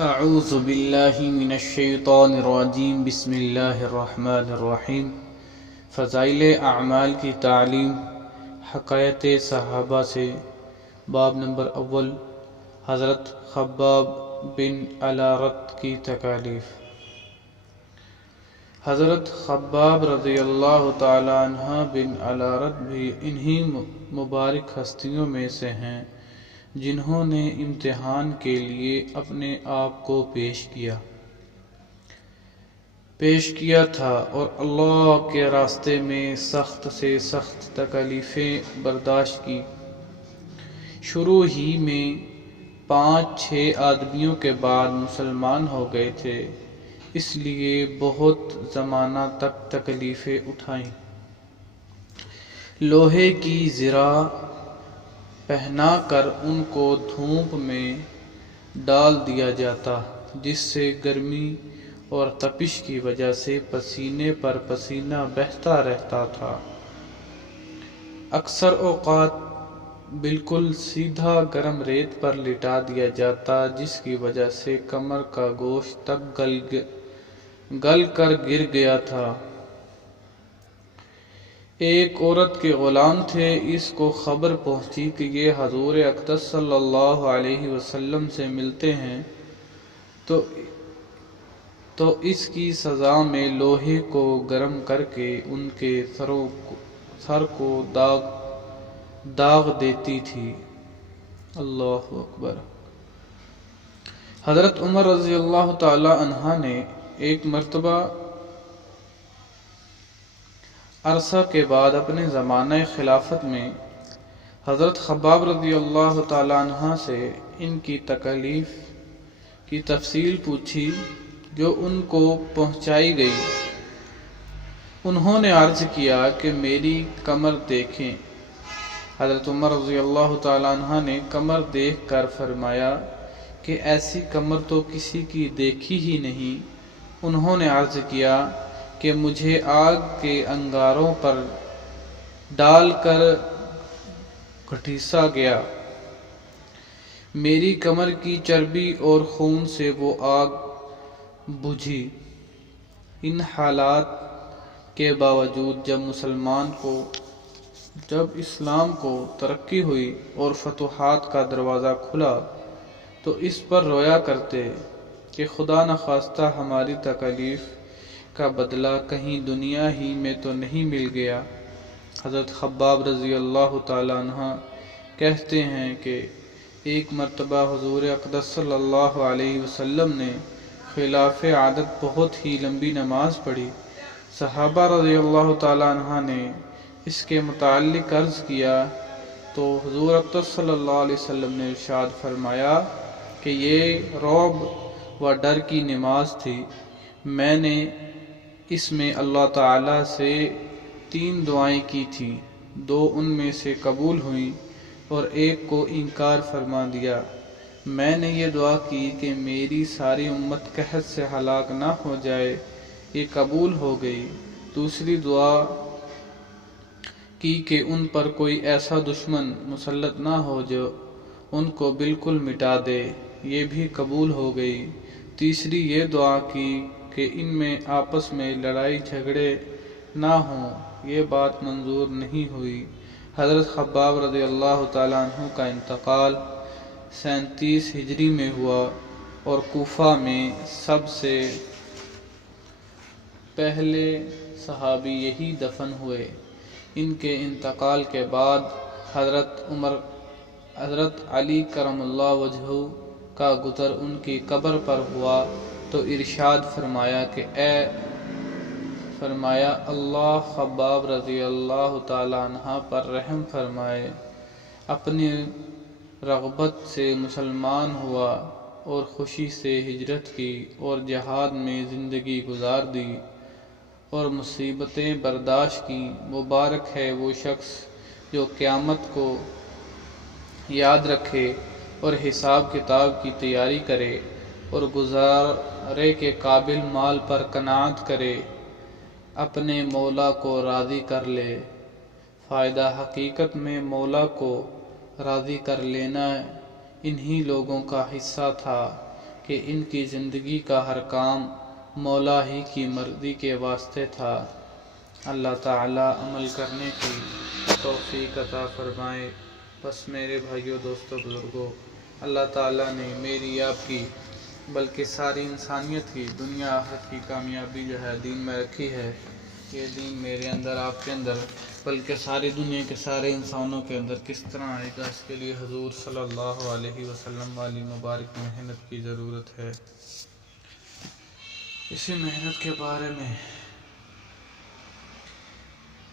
اعوذ باللہ من الشیطان الرجیم بسم اللہ الرحمن الرحیم۔ فضائل اعمال کی تعلیم، حکایت صحابہ سے۔ باب نمبر اول، حضرت خباب بن الارت کی تکالیف۔ حضرت خباب رضی اللہ تعالی عنہ بن الارت بھی انہی مبارک ہستیوں میں سے ہیں جنہوں نے امتحان کے لیے اپنے آپ کو پیش کیا تھا اور اللہ کے راستے میں سخت سے سخت تکلیفیں برداشت کی۔ شروع ہی میں 5-6 آدمیوں کے بعد مسلمان ہو گئے تھے، اس لیے بہت زمانہ تک تکلیفیں اٹھائیں۔ لوہے کی زرہ پہنا کر ان کو دھوپ میں ڈال دیا جاتا، جس سے گرمی اور تپش کی وجہ سے پسینے پر پسینہ بہتا رہتا تھا۔ اکثر اوقات بالکل سیدھا گرم ریت پر لٹا دیا جاتا، جس کی وجہ سے کمر کا گوشت تک گل کر گر گیا تھا۔ ایک عورت کے غلام تھے، اس کو خبر پہنچی کہ یہ حضور اقدس صلی اللہ علیہ وسلم سے ملتے ہیں، تو اس کی سزا میں لوہے کو گرم کر کے ان کے سر کو داغ دیتی تھی۔ اللہ اکبر۔ حضرت عمر رضی اللہ تعالی عنہ نے ایک مرتبہ عرصہ کے بعد اپنے زمانہ خلافت میں حضرت خباب رضی اللہ تعالی عنہ سے ان کی تکلیف کی تفصیل پوچھی جو ان کو پہنچائی گئی۔ انہوں نے عرض کیا کہ میری کمر دیکھیں۔ حضرت عمر رضی اللہ تعالی عنہ نے کمر دیکھ کر فرمایا کہ ایسی کمر تو کسی کی دیکھی ہی نہیں۔ انہوں نے عرض کیا کہ مجھے آگ کے انگاروں پر ڈال کر گھسیٹا گیا، میری کمر کی چربی اور خون سے وہ آگ بجھی۔ ان حالات کے باوجود جب اسلام کو ترقی ہوئی اور فتوحات کا دروازہ کھلا تو اس پر رویا کرتے کہ خدا نخواستہ ہماری تکلیف کا بدلہ کہیں دنیا ہی میں تو نہیں مل گیا۔ حضرت خباب رضی اللہ تعالی عنہ کہتے ہیں کہ ایک مرتبہ حضور اقدس صلی اللہ علیہ وسلم نے خلاف عادت بہت ہی لمبی نماز پڑھی۔ صحابہ رضی اللہ تعالی عنہ نے اس کے متعلق عرض کیا تو حضور اقدس صلی اللہ علیہ وسلم نے ارشاد فرمایا کہ یہ رعب و ڈر کی نماز تھی، میں نے اس میں اللہ تعالیٰ سے 3 دعائیں کی تھیں، 2 ان میں سے قبول ہوئیں اور ایک کو انکار فرما دیا۔ میں نے یہ دعا کی کہ میری ساری امت قحط سے ہلاک نہ ہو جائے، یہ قبول ہو گئی۔ دوسری دعا کی کہ ان پر کوئی ایسا دشمن مسلط نہ ہو جو ان کو بالکل مٹا دے، یہ بھی قبول ہو گئی۔ تیسری یہ دعا کی کہ ان میں آپس میں لڑائی جھگڑے نہ ہوں، یہ بات منظور نہیں ہوئی۔ حضرت خباب رضی اللہ تعالیٰ عنہ کا انتقال 37 ہجری میں ہوا اور کوفہ میں سب سے پہلے صحابی یہی دفن ہوئے۔ ان کے انتقال کے بعد حضرت علی کرم اللہ وجہہ کا گزر ان کی قبر پر ہوا تو ارشاد فرمایا اللہ خباب رضی اللہ تعالی عنہ پر رحم فرمائے، اپنی رغبت سے مسلمان ہوا اور خوشی سے ہجرت کی اور جہاد میں زندگی گزار دی اور مصیبتیں برداشت کی۔ مبارک ہے وہ شخص جو قیامت کو یاد رکھے اور حساب کتاب کی تیاری کرے اور گزارے کے قابل مال پر قناعت کرے، اپنے مولا کو راضی کر لے۔ فائدہ حقیقت میں مولا کو راضی کر لینا انہی لوگوں کا حصہ تھا کہ ان کی زندگی کا ہر کام مولا ہی کی مرضی کے واسطے تھا۔ اللہ تعالیٰ عمل کرنے کی توفیق عطا فرمائے۔ بس میرے بھائیوں، دوستوں، بزرگوں، اللہ تعالیٰ نے میری آپ کی بلکہ ساری انسانیت کی دنیا آخرت کی کامیابی جو ہے دین میں رکھی ہے۔ یہ دین میرے اندر، آپ کے اندر، بلکہ ساری دنیا کے سارے انسانوں کے اندر کس طرح آئے گا، اس کے لیے حضور صلی اللہ علیہ وسلم والی مبارک محنت کی ضرورت ہے۔ اسی محنت کے بارے میں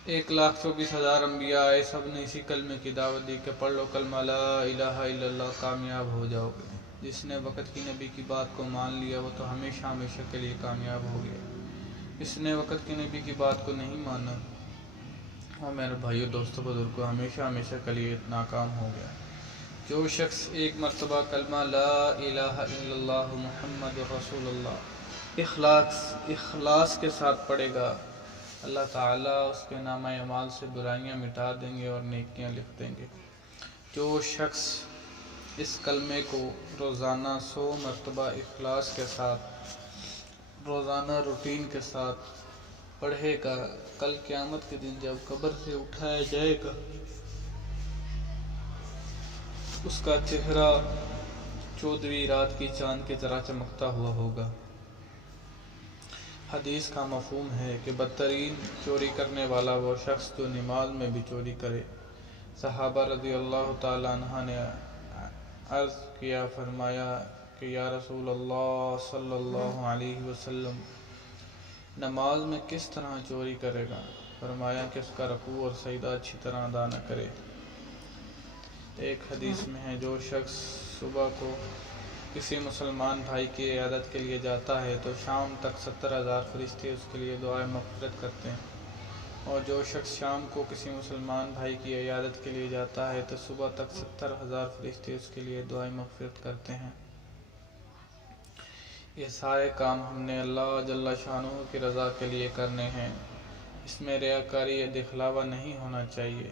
1,24,000 انبیاء آئے، سب نے اسی کلمے کی دعوت دی کہ پڑھ لو کلمہ لا الہ الا اللہ، کامیاب ہو جاؤ گے۔ جس نے وقت کی نبی کی بات کو مان لیا وہ تو ہمیشہ ہمیشہ کے لیے کامیاب ہو گیا۔ جس نے وقت کی نبی کی بات کو نہیں مانا وہ میرے بھائیوں، دوستوں، بزرگوں، ہمیشہ ہمیشہ کے لیے ناکام ہو گیا۔ جو شخص ایک مرتبہ کلمہ لا الہ الا اللہ محمد رسول اللہ اخلاص کے ساتھ پڑھے گا، اللہ تعالیٰ اس کے نامہ اعمال سے برائیاں مٹا دیں گے اور نیکیاں لکھ دیں گے۔ جو شخص اس کلمے کو روزانہ 100 مرتبہ اخلاص کے ساتھ روزانہ روٹین کے ساتھ پڑھے گا، کل قیامت کے دن جب قبر سے اٹھایا جائے گا اس کا چہرہ 14ویں رات کی چاند کی طرح چمکتا ہوا ہوگا۔ حدیث کا مفہوم ہے کہ بدترین چوری کرنے والا وہ شخص جو نماز میں بھی چوری کرے۔ صحابہ رضی اللہ تعالیٰ عنہ نے عرض کیا، فرمایا کہ یا رسول اللہ صلی اللہ علیہ وسلم، نماز میں کس طرح چوری کرے گا؟ فرمایا کہ اس کا رکوع اور سجدہ اچھی طرح ادا نہ کرے۔ ایک حدیث میں ہے، جو شخص صبح کو کسی مسلمان بھائی کی عیادت کے لیے جاتا ہے تو شام تک 70,000 فرشتے اس کے لیے دعائے مغفرت کرتے ہیں، اور جو شخص شام کو کسی مسلمان بھائی کی عیادت کے لیے جاتا ہے تو صبح تک 70,000 فرشتے اس کے لیے دعائے مغفرت کرتے ہیں۔ یہ سارے کام ہم نے اللہ جل شانہ کی رضا کے لیے کرنے ہیں۔ اس میں ریاکاری یا دکھلاوا نہیں ہونا چاہیے۔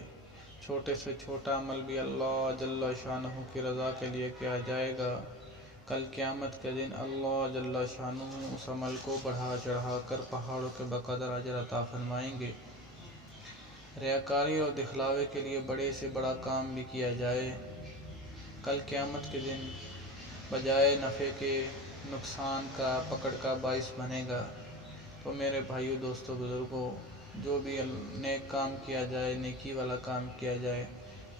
چھوٹے سے چھوٹا عمل بھی اللہ جل شانہ کی رضا کے لیے کیا جائے گا، کل قیامت کے دن اللہ جل شانہ اس عمل کو بڑھا چڑھا کر پہاڑوں کے بقدر اجر عطا فرمائیں گے۔ ریاکاری اور دکھلاوے کے لیے بڑے سے بڑا کام بھی کیا جائے، کل قیامت کے دن بجائے نفع کے نقصان کا پکڑ کا باعث بنے گا۔ تو میرے بھائیوں، دوستوں، بزرگوں، جو بھی نیک کام کیا جائے، نیکی والا کام کیا جائے،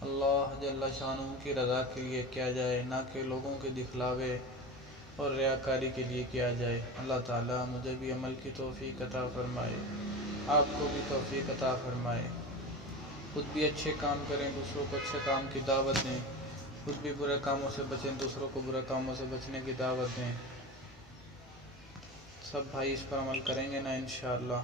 اللہ جل شانہ کی رضا کے لیے کیا جائے، نہ کہ لوگوں کے دکھلاوے اور ریاکاری کے لیے کیا جائے۔ اللہ تعالیٰ مجھے بھی عمل کی توفیق عطا فرمائے، آپ کو بھی توفیق عطا فرمائے۔ خود بھی اچھے کام کریں، دوسروں کو اچھے کام کی دعوت دیں، خود بھی برے کاموں سے بچیں، دوسروں کو برے کاموں سے بچنے کی دعوت دیں۔ سب بھائی اس پر عمل کریں گے نا انشاءاللہ۔